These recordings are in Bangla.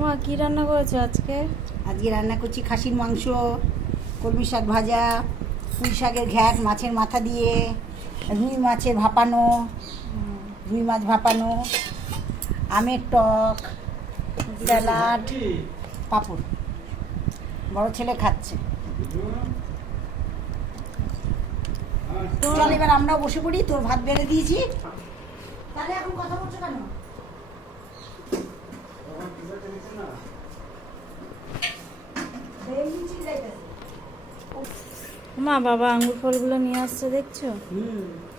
মা কি রান্না করেছো আজকে? আজকে রান্না করছি খাসির মাংস, কলমি শাক ভাজা, পুঁই শাকের ঘ্যাট মাছের মাথা দিয়ে, রুই মাছের ভাপানো, রুই মাছ ভাপানো, আমের টক, স্যালাড, পাঁপড়। বড় ছেলে খাচ্ছে। চল এবার আমরাও বসে পড়ি, তোর ভাত বেড়ে দিয়েছি। তাহলে এখন কথা বলছো কেন? মা বাবা আঙ্গুর ফলগুলো নিয়ে আসছে দেখছো?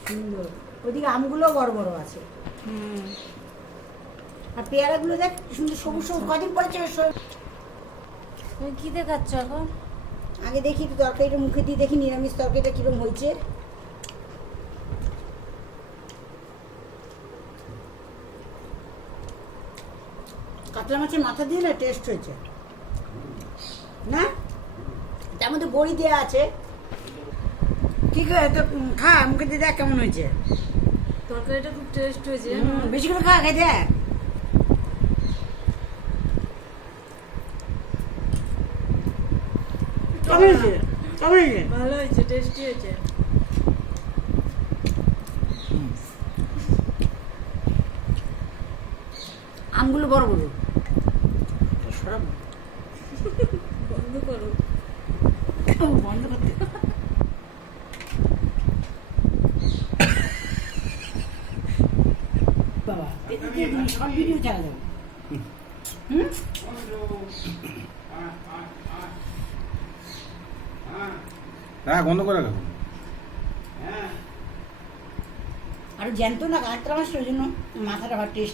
সুন্দর। ওইদিকে আমগুলো বড় বড় আছে। আর পেয়ারাগুলো দেখ কি সুন্দর সবুজ সবুজ, কদিন পড়েছে। তুমি কি দেখাচ্ছ এখন? আগে দেখি একটু তরকারিটা মুখে দিয়ে দেখি নিরামিষ তরকারিটা কিরকম হয়েছে। কাতলা মাছের মাথা দিয়ে না টেস্ট হয়েছে না? তার মধ্যে বড়ি দেওয়া আছে। কি করে তো খা, মুখে দিয়ে দেখ কেমন হয়েছে। তরকারিটা খুব টেস্ট হয়েছে। বেশি করে খা, খাই দেখ। কেমন হয়েছে? কেমন হয়েছে? ভালো হয়েছে, টেস্টি হয়েছে। আমগুলো বড় বড়। সরাবো বন্ধ করো। বন্ধ করতে। বাবা সব ভিডিও চালা যাবে। হ্যাঁ বন্ধ করে রাখো। আর জ্যান্ত না কাঁকড়া মাছ, ওই জন্য মাথাটা ভালো টেস্ট